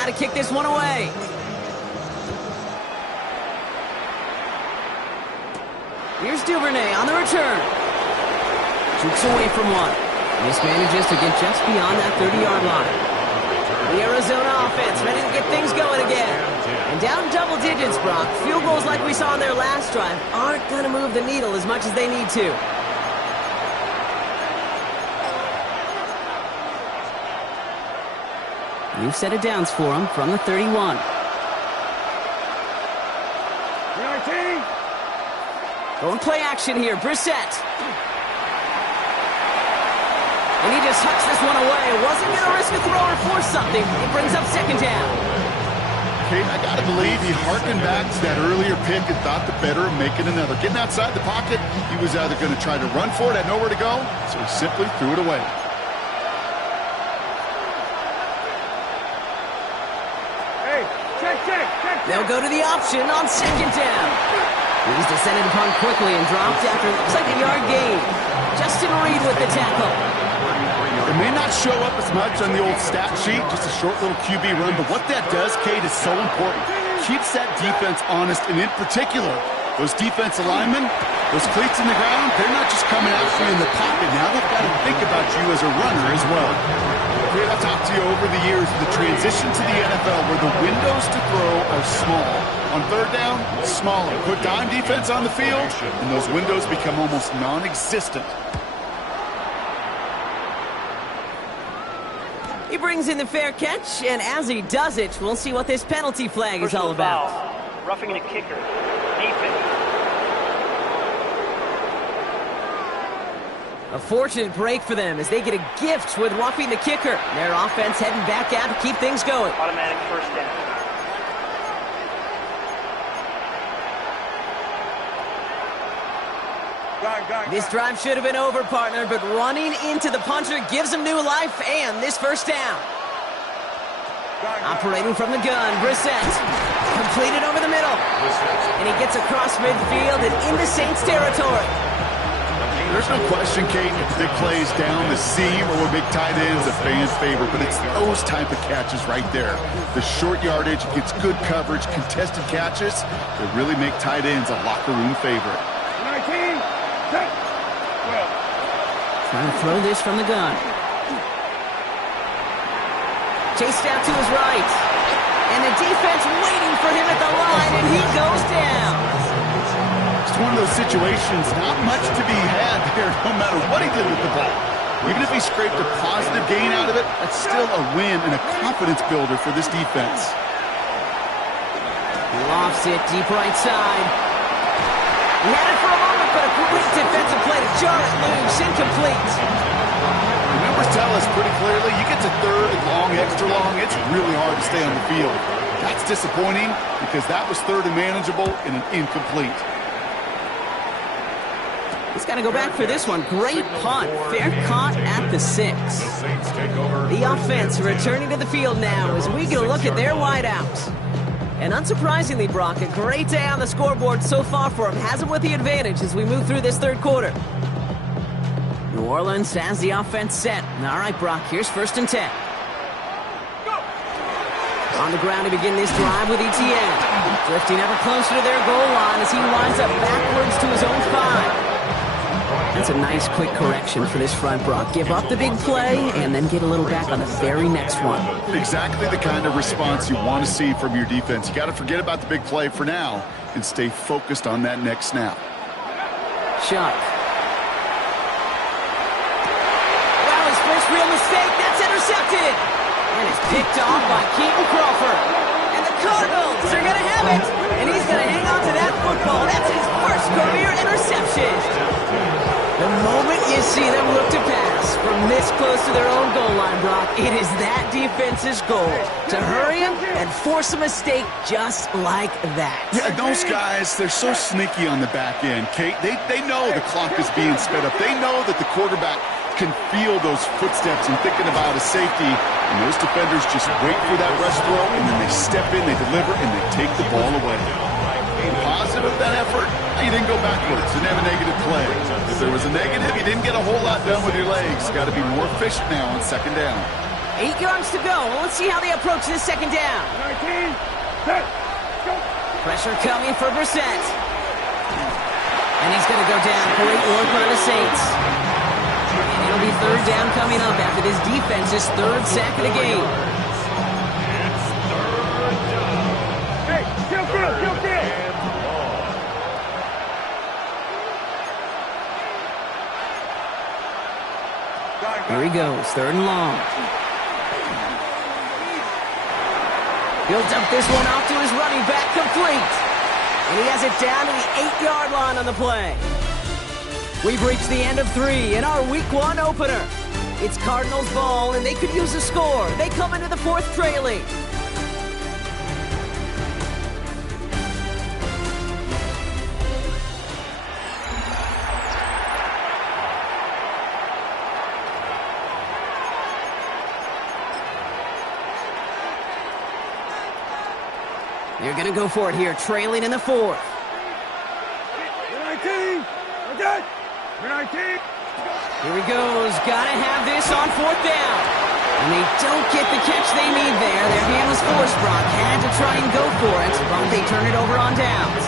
now to kick this one away. Here's Duvernay on the return. Shoots away from one. Mismanages to get just beyond that 30-yard line. The Arizona offense ready to get things going again. And down double digits, Brock. Field goals like we saw on their last drive aren't going to move the needle as much as they need to. New set of downs for him from the 31. Going play action here, Brissett. And he just hucks this one away. Wasn't going to risk a throw or force something. It brings up second down. Okay, I got to believe he harkened back to that earlier pick and thought the better of making another. Getting outside the pocket, he was either going to try to run for it, had nowhere to go, so he simply threw it away. Hey, check. They'll go to the option on second down. He's descended upon quickly and dropped after looks like a yard gain. Justin Reed with the tackle. It may not show up as much on the old stat sheet, just a short little QB run, but what that does, Kate, is so important. Keeps that defense honest, and in particular, those defensive linemen, those cleats in the ground, they're not just coming after you in the pocket. Now they've got to think about you as a runner as well. Kate, I've talked to you over the years, the transition to the NFL where the windows to throw are small. On third down, smaller. Put dime defense on the field, and those windows become almost non-existent. He brings in the fair catch, and as he does it, we'll see what this penalty flag is all about. Foul. Roughing the kicker. Defense. A fortunate break for them as they get a gift with roughing the kicker. Their offense heading back out to keep things going. Automatic first down. This drive should have been over, partner, but running into the punter gives him new life and this first down. Operating from the gun, Brissett. Completed over the middle. And he gets across midfield and into Saints territory. There's no question, Kate, big plays down the seam or big tight ends a fan's favorite, but it's those type of catches right there. The short yardage, gets good coverage, contested catches that really make tight ends a locker room favorite. 19. Trying to throw this from the gun. Chased out to his right. And the defense waiting for him at the line, and he goes down. It's one of those situations, not much to be had there, no matter what he did with the ball. Even if he scraped a positive gain out of it, that's still a win and a confidence builder for this defense. Lofts it deep right side. He had it for a moment, but a quick defensive play to jar it loose, incomplete. The numbers tell us pretty clearly, you get to third and long, extra long, it's really hard to stay on the field. That's disappointing because that was third and manageable and an incomplete. He's got to go back for this one. Great punt. Fair caught at the 6. The offense returning to the field now as we get a look at their wideouts. And unsurprisingly, Brock, a great day on the scoreboard so far for him. Has him with the advantage as we move through this third quarter. New Orleans has the offense set. All right, Brock, here's 1st and 10. On the ground to begin this drive with Etienne. Drifting ever closer to their goal line as he winds up backwards to his own 5. That's a nice quick correction for this front, Brock. Give up the big play and then get a little back on the very next one. Exactly the kind of response you want to see from your defense. You got to forget about the big play for now and stay focused on that next snap. Shuck. Well, his first real mistake, that's intercepted. And it's picked off by Keaton Crawford. And the Cardinals are going to have it. And he's going to hang on to that football. That's his first career interception. The moment you see them look to pass from this close to their own goal line, Brock, it is that defense's goal to hurry him and force a mistake just like that. Yeah, those guys, they're so sneaky on the back end, Kate. They know the clock is being sped up. They know that the quarterback can feel those footsteps and thinking about a safety. And those defenders just wait for that rush throw, and then they step in, they deliver, and they take the ball away. Positive that effort, you didn't go backwards, didn't have a negative play. If there was a negative, you didn't get a whole lot done with your legs. Got to be more efficient now on 2nd down. 8 yards to go. Let's see how they approach this second down. 19, set, go. Pressure coming for Brissett. And he's going to go down. Great work by the Saints. And it'll be third down coming up after this defense's third sack of the game. Hey, kill. Here he goes, third and long. Builds up this one off to his running back, complete. And he has it down to the 8-yard line on the play. We've reached the end of 3 in our Week 1 opener. It's Cardinals ball, and they could use a score. They come into the fourth trailing. They're going to go for it here, trailing in the fourth. 19, okay. 19. Here he goes. Got to have this on fourth down. And they don't get the catch they need there. Their hand was forced. Brock had to try and go for it, but they turn it over on downs.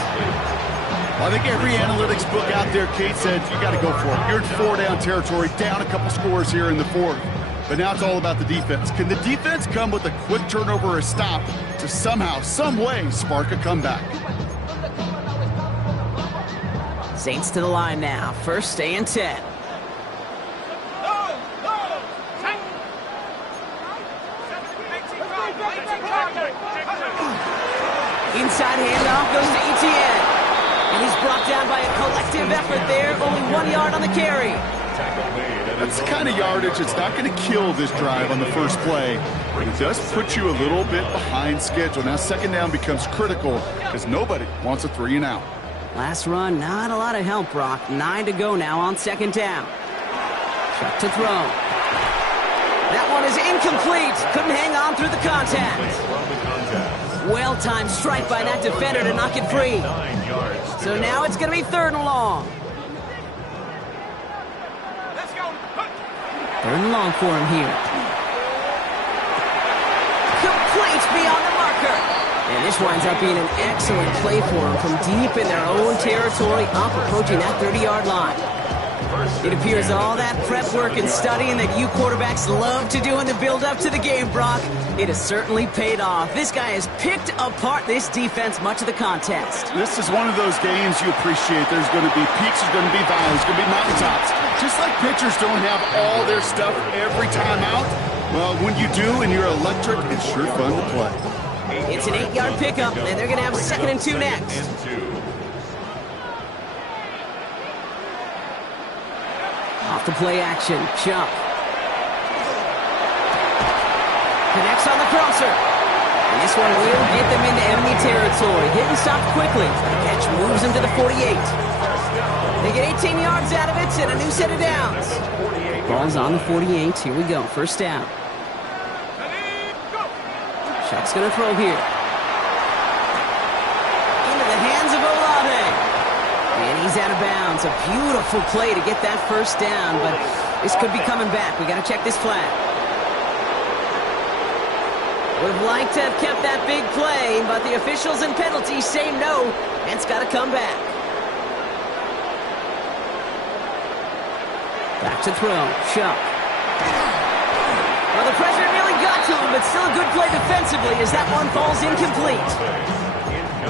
Well, I think every analytics book out there, Kate, said you got to go for it. You're in 4-down territory, down a couple scores here in the fourth. But now it's all about the defense. Can the defense come with a quick turnover or a stop to somehow, some way, spark a comeback? Saints to the line now. First and 10. Inside handoff goes to Etienne. And he's brought down by a collective effort there. Only 1 yard on the carry. That's the kind of yardage that's not going to kill this drive on the first play, but it does put you a little bit behind schedule. Now second down becomes critical because nobody wants a 3-and-out. Last run, not a lot of help, Brock. 9 to go now on second down. Chuck to throw. That one is incomplete. Couldn't hang on through the contact. Well-timed strike by that defender to knock it free. So now it's going to be third and long. Third and long for him here. Complete beyond the marker. And this winds up being an excellent play for him from deep in their own territory, up approaching that 30-yard line. It appears all that prep work and studying that you quarterbacks love to do in the build-up to the game, Brock, it has certainly paid off. This guy has picked apart this defense much of the contest. This is one of those games you appreciate. There's going to be peaks, there's going to be valleys, there's going to be mountaintops. Just like pitchers don't have all their stuff every time out, well, when you do and you're electric, it's sure fun to play. It's an 8-yard pickup, and they're going to have second and 2 next. Off the play action, Chuck. Connects on the crosser. And this one will get them into enemy territory. Hit and stop quickly. The catch moves them to the 48. They get 18 yards out of it and a new set of downs. Ball's on the 48. Here we go. First down. Chuck's going to throw here. Into the hands of Olave. And he's out of bounds. A beautiful play to get that first down, but this could be coming back. We got to check this flag. Would have liked to have kept that big play, but the officials and penalties say no, and it's got to come back. Back to throw. Chuck. Well, the pressure nearly got to him, but still a good play defensively as that one falls incomplete.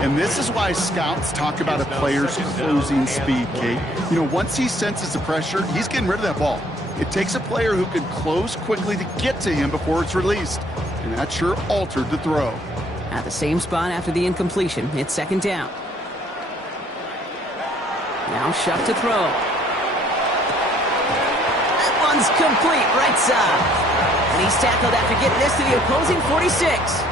And this is why scouts talk about a player's closing speed, Kate. You know, once he senses the pressure, he's getting rid of that ball. It takes a player who can close quickly to get to him before it's released. And that sure altered the throw. At the same spot after the incompletion, it's second down. Now Shuck to throw. That one's complete, right side. And he's tackled after getting this to the opposing 46.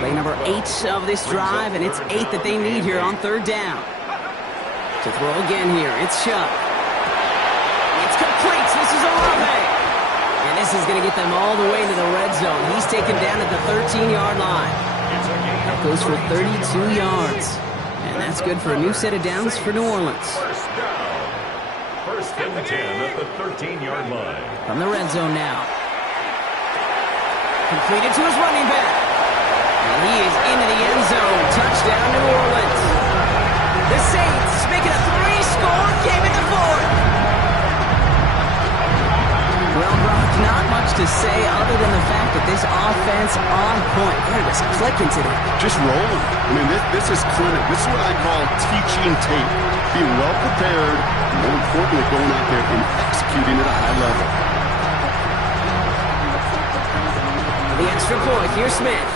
Play number 8 of this drive, and it's 8 that they need here on third down. To throw again here, it's Shuck. It's complete. This is Olave. And this is going to get them all the way to the red zone. He's taken down at the 13-yard line. That goes for 32 yards. And that's good for a new set of downs for New Orleans. First and 10 at the 13-yard line. From the red zone now. Completed to his running back. And he is into the end zone. Touchdown, New Orleans. The Saints making a 3-score game in the fourth. Well, Brock, not much to say other than the fact that this offense on point. They're just clicking today. Just rolling. I mean, this is clinic. This is what I call teaching tape. Being well prepared, and more importantly, going out there and executing at a high level. The extra point, here's Smith.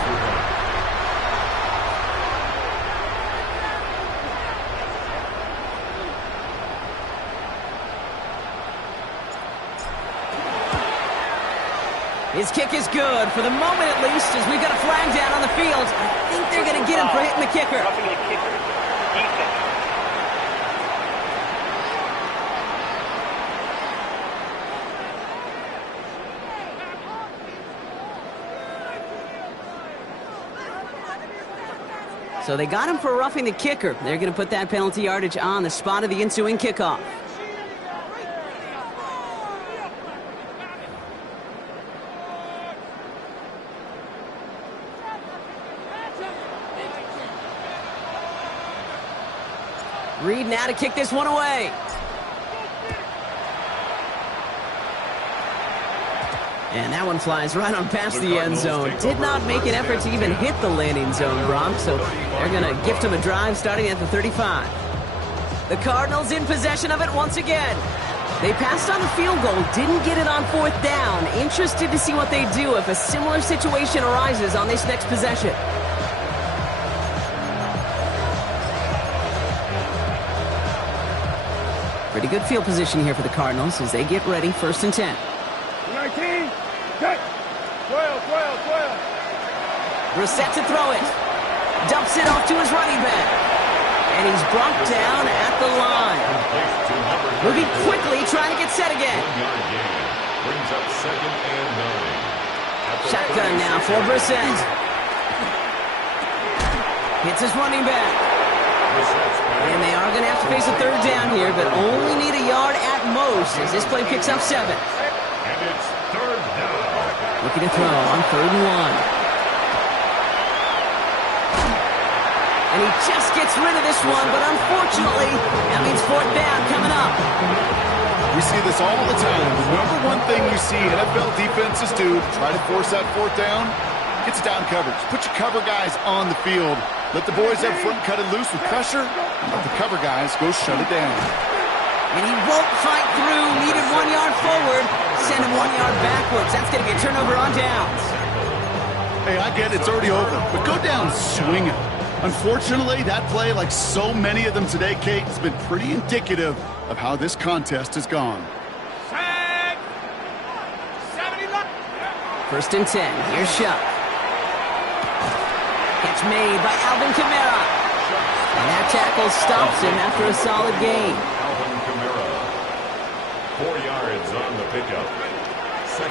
His kick is good, for the moment at least, as we've got a flag down on the field. I think they're going to get him for hitting the kicker. So they got him for roughing the kicker. They're going to put that penalty yardage on the spot of the ensuing kickoff. Reed now to kick this one away. And that one flies right on past the end zone. Did not make an effort to even hit the landing zone, Brock, so they're going to gift him a drive starting at the 35. The Cardinals in possession of it once again. They passed on the field goal, didn't get it on fourth down. Interested to see what they do if a similar situation arises on this next possession. Pretty good field position here for the Cardinals as they get ready, 1st and 10. 19, set, 12. Brissett to throw it. Dumps it off to his running back. And he's brought down at the line. Moving quickly, trying to get set again. Brings up 2nd and 9. Shotgun now for Brissett. Hits his running back. And they are going to have to face a 3rd down here, but only need a yard at most as this play picks up 7. And it's 3rd down. Looking to throw on 3rd and 1. And he just gets rid of this one, but unfortunately, that means 4th down coming up. We see this all the time. The number one thing you see NFL defenses do to try to force that 4th down, gets down coverage. Put your cover guys on the field. Let the boys up front cut it loose with pressure. Let the cover guys go shut it down. And he won't fight through. Needed 1 yard forward. Send him 1 yard backwards. That's going to be a turnover on downs. Hey, I get it. It's already over. But go down swinging. Unfortunately, that play, like so many of them today, Kate, has been pretty indicative of how this contest has gone. 1st and 10. Here's Shuck. Catch made by Alvin Kamara. And that tackle stops him after a solid gain. Alvin Kamara. 4 yards on the pickup.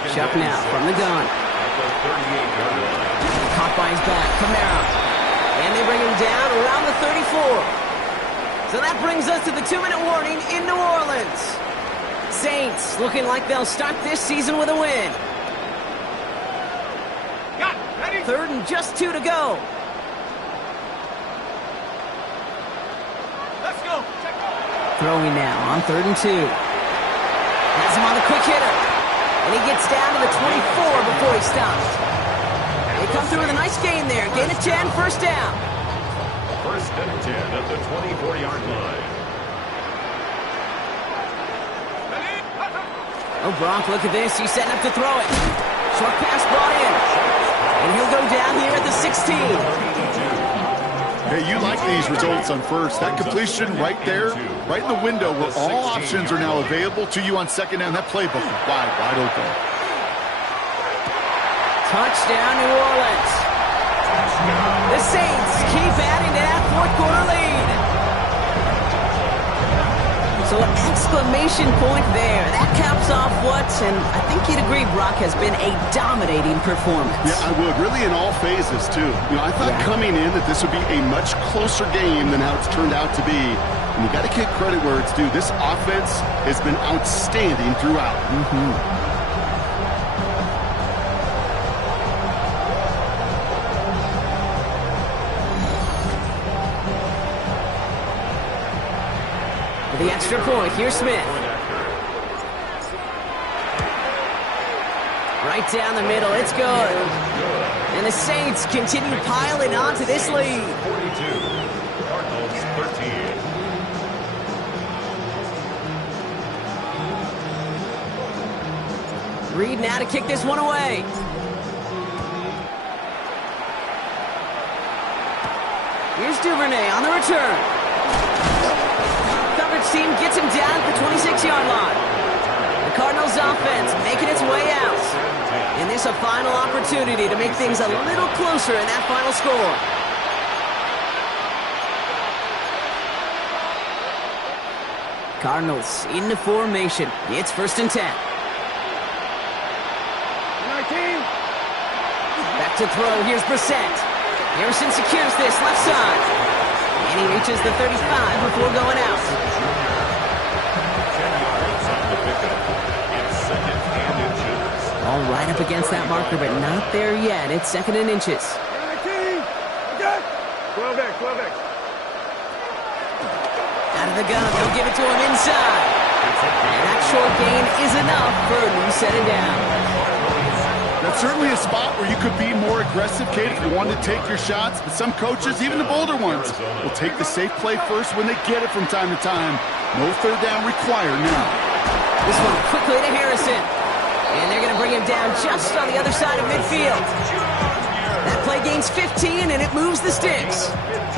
Shuck now from the gun. At the 38-yard line. Caught by his back. Kamara. And they bring him down around the 34. So that brings us to the 2-minute warning in New Orleans. Saints looking like they'll start this season with a win. 3rd and just 2 to go. Let's go. Throwing now on 3rd and 2. Has him on the quick hitter. And he gets down to the 24 before he stops. They come through with a nice gain there. Gain of 10, 1st down. 1st and 10 at the 24-yard line. Oh, Brock, look at this. He's setting up to throw it. Short pass brought in. And he'll go down here at the 16. Hey, you like these results on 1st. That completion right there, right in the window where all options are now available to you on 2nd down. That playbook is wide open. Touchdown, New Orleans. The Saints keep adding to that 4th quarter lead. So an exclamation point there. That caps off what, and I think you'd agree, Brock, has been a dominating performance. Yeah, I would. Really in all phases, too. You know, I thought coming in that this would be a much closer game than how it's turned out to be. And you got to give credit where it's due. This offense has been outstanding throughout. The extra point, here's Smith. Right down the middle, it's good. And the Saints continue piling onto this lead. 42. Cardinals 13. Reed now to kick this one away. Here's Duvernay on the return. Coverage team gets him down at the 26-yard line. The Cardinals offense making its way out. And this a final opportunity to make things a little closer in that final score. Cardinals into formation. It's 1st and 10. 19. Back to throw. Here's Brissett. Harrison secures this left side. And he reaches the 35 before going out. 10 yards on the pickup. It's 2nd and inches. All right up against that marker, but not there yet. It's 2nd and inches. 19. Got 12X, 12X. Out of the gun, they'll give it to him inside. And that short gain is enough for a new set of downs. That's certainly a spot where you could be more aggressive, Kate, if you wanted to take your shots. But some coaches, even the bolder ones, will take the safe play first when they get it from time to time. No 3rd down required now. This one quickly to Harrison. And they're going to bring him down just on the other side of midfield. That play gains 15, and it moves the sticks.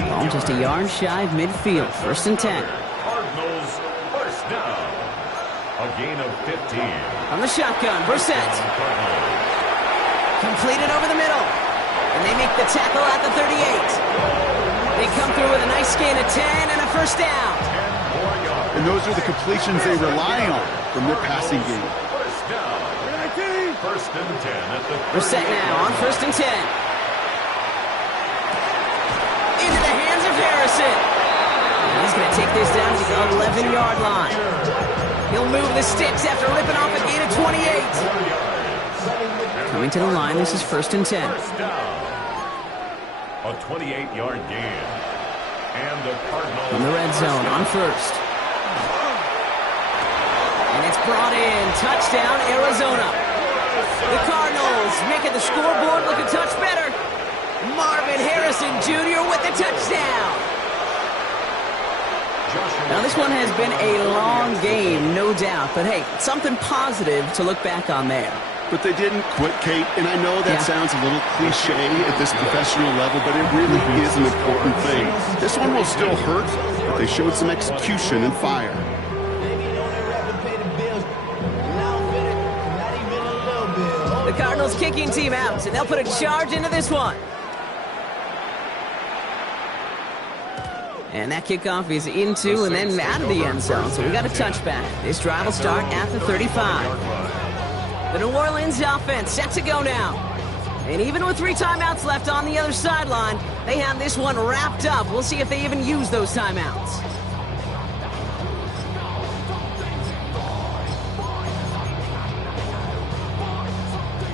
Ball just a yard shy of midfield. 1st and 10. Cardinals 1st down. A gain of 15. On the shotgun, Brissett. Completed over the middle. And they make the tackle at the 38. They come through with a nice gain of 10 and a 1st down. 10 more yards. And those are the completions they rely on from their passing game. 1st down. 19. 1st and 10 at the Brissett now on 1st and 10. Into the hands of Harrison. And he's going to take this down to the 11-yard line. He'll move the sticks after ripping off a gain of 28. Coming to the line, this is 1st and 10. 1st down. A 28-yard gain. And the Cardinals In the red zone on 1st. And it's brought in. Touchdown, Arizona. The Cardinals making the scoreboard look a touch better. Marvin Harrison Jr. with the touchdown. Now, this one has been a long game, no doubt. But, hey, something positive to look back on there. But they didn't quit, Kate, and I know that sounds a little cliche at this professional level, but it really is an important thing. This one will still hurt, but they showed some execution and fire. The Cardinals kicking team out, and they'll put a charge into this one. And that kickoff is into and then out of the end zone, so we got a touchback. This drive will start at the 35. The New Orleans offense set to go now. And even with 3 timeouts left on the other sideline, they have this one wrapped up. We'll see if they even use those timeouts.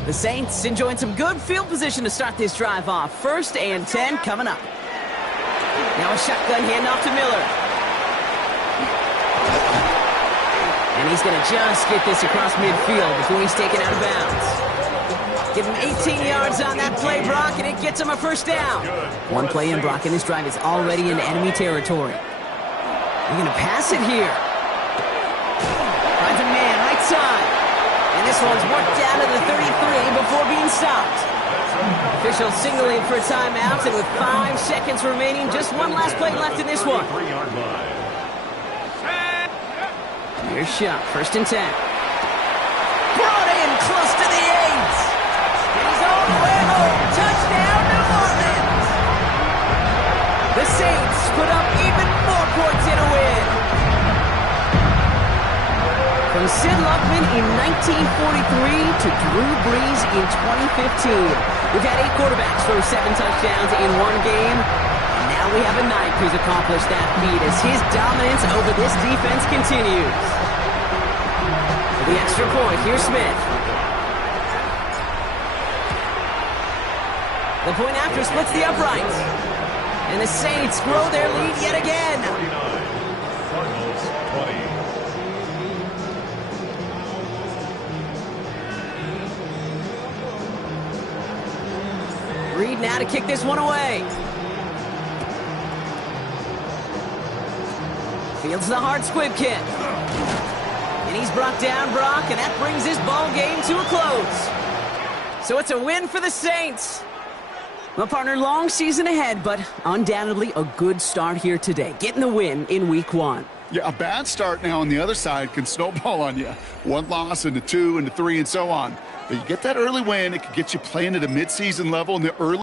The Saints enjoying some good field position to start this drive off. 1st and 10 coming up. Now a shotgun handoff to Miller. And he's going to just get this across midfield before he's taken out of bounds. Give him 18 yards on that play, Brock, and it gets him a 1st down. One play in, Brock, and this drive is already in enemy territory. They're going to pass it here. Finds a man right side. And this one's worked down to the 33 before being stopped. Official signaling for a timeout, and with 5 seconds remaining, just one last play left in this one. 3-yard line. Here's shot, 1st and 10. Brought in close to the 8. And he's all the way home. Touchdown, New Orleans. The Saints put up even more points in a win. From Sid Luckman in 1943 to Drew Brees in 2015. We've had 8 quarterbacks throw 7 touchdowns in one game. And now we have a ninth who's accomplished that feat as his dominance over this defense continues. For the extra point, here's Smith. The point after splits the uprights. And the Saints grow their lead yet again. 49. Cardinals 20. lead now to kick this one away. Fields the hard squib kick. And he's brought down, Brock, and that brings his ball game to a close. So it's a win for the Saints. Well, partner, long season ahead, but undoubtedly a good start here today, getting the win in Week 1. Yeah, a bad start now on the other side can snowball on you. One loss into 2, into 3, and so on. But you get that early win, it can get you playing at a midseason level in the early